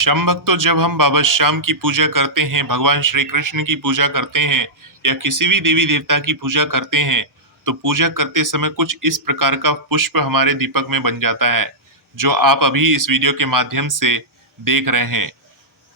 श्याम भक्तों, जब हम बाबा श्याम की पूजा करते हैं, भगवान श्री कृष्ण की पूजा करते हैं या किसी भी देवी देवता की पूजा करते हैं, तो पूजा करते समय कुछ इस प्रकार का पुष्प हमारे दीपक में बन जाता है, जो आप अभी इस वीडियो के माध्यम से देख रहे हैं।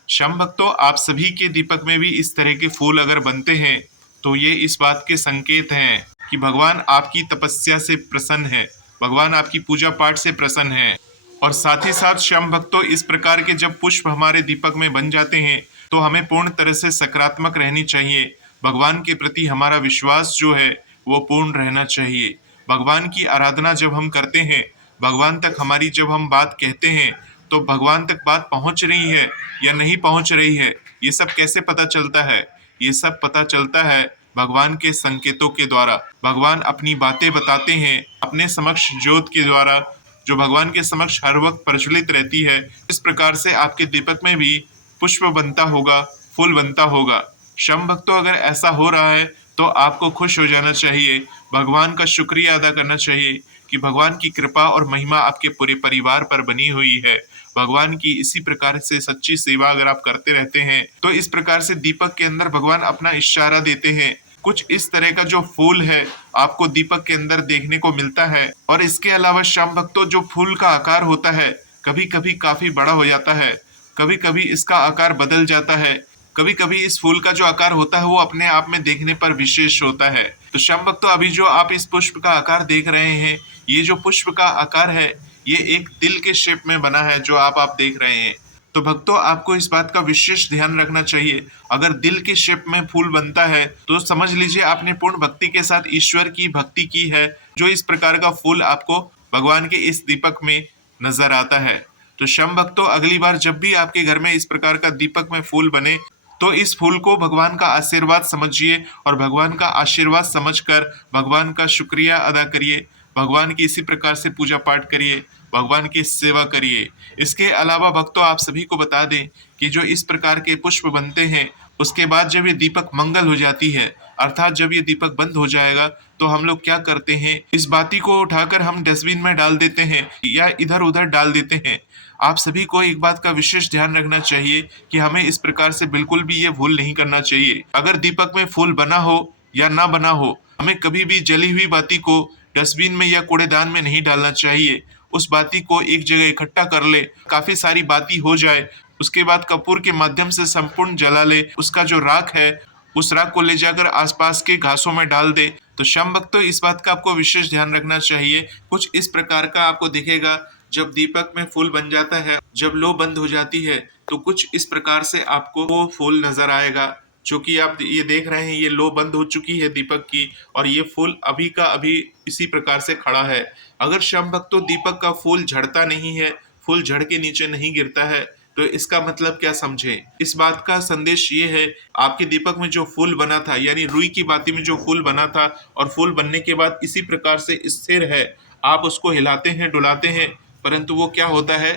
श्याम भक्तों, आप सभी के दीपक में भी इस तरह के फूल अगर बनते हैं, तो ये इस बात के संकेत हैं कि भगवान आपकी तपस्या से प्रसन्न है, भगवान आपकी पूजा पाठ से प्रसन्न है। और साथ ही साथ श्याम भक्तों, इस प्रकार के जब पुष्प हमारे दीपक में बन जाते हैं, तो हमें पूर्ण तरह से सकारात्मक रहनी चाहिए। भगवान के प्रति हमारा विश्वास जो है वो पूर्ण रहना चाहिए। भगवान की आराधना जब हम करते हैं, भगवान तक हमारी जब हम बात कहते हैं, तो भगवान तक बात पहुंच रही है या नहीं पहुंच रही है, ये सब कैसे पता चलता है? ये सब पता चलता है भगवान के संकेतों के द्वारा। भगवान अपनी बातें बताते हैं अपने समक्ष ज्योत के द्वारा, जो भगवान के समक्ष हर वक्त प्रज्वलित रहती है। इस प्रकार से आपके दीपक में भी पुष्प बनता होगा, फूल बनता होगा। श्याम भक्तों, अगर ऐसा हो रहा है तो आपको खुश हो जाना चाहिए, भगवान का शुक्रिया अदा करना चाहिए कि भगवान की कृपा और महिमा आपके पूरे परिवार पर बनी हुई है। भगवान की इसी प्रकार से सच्ची सेवा अगर आप करते रहते हैं, तो इस प्रकार से दीपक के अंदर भगवान अपना इशारा देते हैं। कुछ इस तरह का जो फूल है आपको दीपक के अंदर देखने को मिलता है। और इसके अलावा श्याम भक्तों, जो फूल का आकार होता है, कभी कभी काफी बड़ा हो जाता है, कभी कभी इसका आकार बदल जाता है, कभी कभी इस फूल का जो आकार होता है वो अपने आप में देखने पर विशेष होता है। तो श्याम भक्तों, अभी जो आप इस पुष्प का आकार देख रहे हैं, ये जो पुष्प का आकार है, ये एक दिल के शेप में बना है, जो आप देख रहे हैं। तो भक्तों, आपको इस बात का विशेष ध्यान रखना चाहिए। अगर दिल के शेप में फूल बनता है, तो समझ लीजिए आपने पूर्ण भक्ति के साथ ईश्वर की भक्ति की है, जो इस प्रकार का फूल आपको भगवान के इस दीपक में नजर आता है। तो श्याम भक्तों, अगली बार जब भी आपके घर में इस प्रकार का दीपक में फूल बने, तो इस फूल को भगवान का आशीर्वाद समझिए और भगवान का आशीर्वाद समझकर भगवान का शुक्रिया अदा करिए, भगवान की इसी प्रकार से पूजा पाठ करिए, भगवान की सेवा करिए। इसके अलावा भक्तों, आप सभी को बता दें कि जो इस प्रकार के पुष्प बनते हैं, उसके बाद जब ये दीपक मंगल हो जाती है, अर्थात जब ये दीपक बंद हो जाएगा, तो हम लोग क्या करते हैं, इस बाती को उठाकर हम डस्टबिन में डाल देते हैं या इधर उधर डाल देते हैं। आप सभी को एक बात का विशेष ध्यान रखना चाहिए कि हमें इस प्रकार से बिल्कुल भी ये भूल नहीं करना चाहिए। अगर दीपक में फूल बना हो या ना बना हो, हमें कभी भी जली हुई बाती को डस्टबिन में या कूड़ेदान में नहीं डालना चाहिए। उस बाती को एक जगह इकट्ठा कर ले, काफी सारी बाती हो जाए, उसके बाद कपूर के माध्यम से संपूर्ण जला ले। उसका जो राख है, उस राख को ले जाकर आसपास के घासों में डाल दे। तो श्याम भक्तों, इस बात का आपको विशेष ध्यान रखना चाहिए। कुछ इस प्रकार का आपको दिखेगा, जब दीपक में फूल बन जाता है, जब लो बंद हो जाती है, तो कुछ इस प्रकार से आपको वो फूल नजर आएगा। जो कि आप ये देख रहे हैं, ये लो बंद हो चुकी है दीपक की, और ये फूल अभी का अभी इसी प्रकार से खड़ा है। अगर श्याम भक्तों, दीपक का फूल झड़ता नहीं है, फूल झड़ के नीचे नहीं गिरता है, तो इसका मतलब क्या समझे? इस बात का संदेश ये है, आपके दीपक में जो फूल बना था, यानी रुई की बाती में जो फूल बना था, और फूल बनने के बाद इसी प्रकार से स्थिर है, आप उसको हिलाते हैं, डुलाते हैं, परंतु वो क्या होता है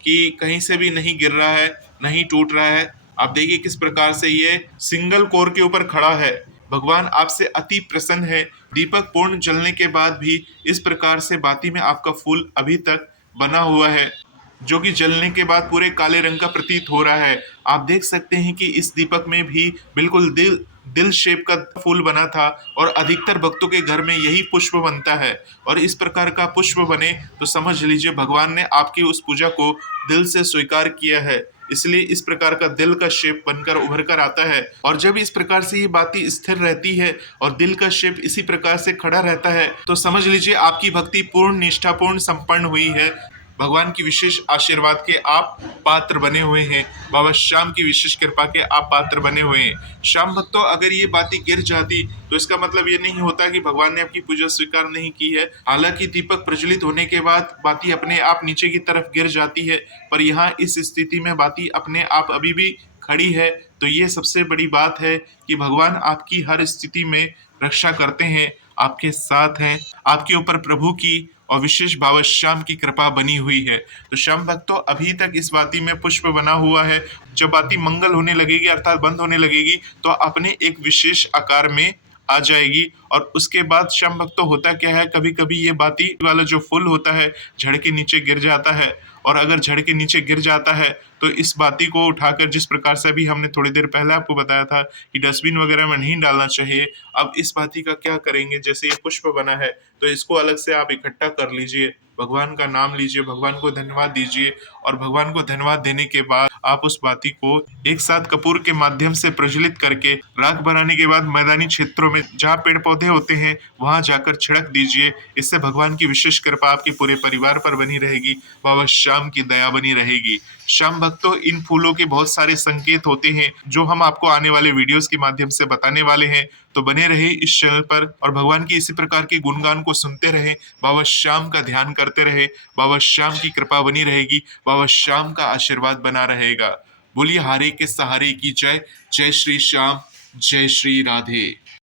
कि कहीं से भी नहीं गिर रहा है, नहीं टूट रहा है। आप देखिए किस प्रकार से ये सिंगल कोर के ऊपर खड़ा है। भगवान आपसे अति प्रसन्न है। दीपक पूर्ण जलने के बाद भी इस प्रकार से बाती में आपका फूल अभी तक बना हुआ है, जो कि जलने के बाद पूरे काले रंग का प्रतीत हो रहा है। आप देख सकते हैं कि इस दीपक में भी बिल्कुल दिल दिल शेप का फूल बना था, और अधिकतर भक्तों के घर में यही पुष्प बनता है। और इस प्रकार का पुष्प बने तो समझ लीजिए भगवान ने आपकी उस पूजा को दिल से स्वीकार किया है। इसलिए इस प्रकार का दिल का शेप बनकर उभर कर आता है। और जब इस प्रकार से ये बातें स्थिर रहती है और दिल का शेप इसी प्रकार से खड़ा रहता है, तो समझ लीजिए आपकी भक्ति पूर्ण निष्ठापूर्ण संपन्न हुई है। भगवान की विशेष आशीर्वाद के आप पात्र बने हुए हैं, बाबा श्याम की विशेष कृपा के आप पात्र बने हुए हैं। श्याम भक्तों, अगर ये बातें गिर जाती, तो इसका मतलब ये नहीं होता कि भगवान ने आपकी पूजा स्वीकार नहीं की है। हालांकि दीपक प्रज्वलित होने के बाद बाती अपने आप नीचे की तरफ गिर जाती है, पर यहाँ इस स्थिति में बाती अपने आप अभी भी खड़ी है। तो ये सबसे बड़ी बात है कि भगवान आपकी हर स्थिति में रक्षा करते हैं, आपके साथ हैं, आपके ऊपर प्रभु की और विशेष बाबा श्याम की कृपा बनी हुई है। तो श्याम भक्तों, अभी तक इस बाती में पुष्प बना हुआ है। जब बाती मंगल होने लगेगी, अर्थात बंद होने लगेगी, तो अपने एक विशेष आकार में आ जाएगी। और उसके बाद श्याम भक्तों, होता क्या है, कभी कभी ये बाती वाला जो फूल होता है झड़ के नीचे गिर जाता है, और अगर झड़ के नीचे गिर जाता है तो इस बाती को उठाकर, जिस प्रकार से अभी हमने थोड़ी देर पहले आपको बताया था कि डस्टबिन वगैरह में नहीं डालना चाहिए, अब इस बाती का क्या करेंगे, जैसे ये पुष्प बना है तो इसको अलग से आप इकट्ठा कर लीजिए, भगवान का नाम लीजिए, भगवान को धन्यवाद दीजिए, और भगवान को धन्यवाद देने के बाद आप उस बाती को एक साथ कपूर के माध्यम से प्रज्वलित करके राख बनाने के बाद मैदानी क्षेत्रों में जहाँ पेड़ पौधे होते हैं वहां जाकर छिड़क दीजिए। इससे भगवान की विशेष कृपा आपके पूरे परिवार पर बनी रहेगी, बाबा श्याम की दया बनी रहेगी। श्याम भक्तों, इन फूलों के बहुत सारे संकेत होते हैं जो हम आपको आने वाले वीडियोस के माध्यम से बताने वाले हैं, तो बने रहे इस चैनल पर और भगवान की इसी प्रकार के गुणगान को सुनते रहे, बाबा श्याम का ध्यान करते रहे, बाबा श्याम की कृपा बनी रहेगी, बाबा श्याम का आशीर्वाद बना रहेगा। बोलिए हारे के सहारे की जय। जय श्री श्याम, जय श्री राधे।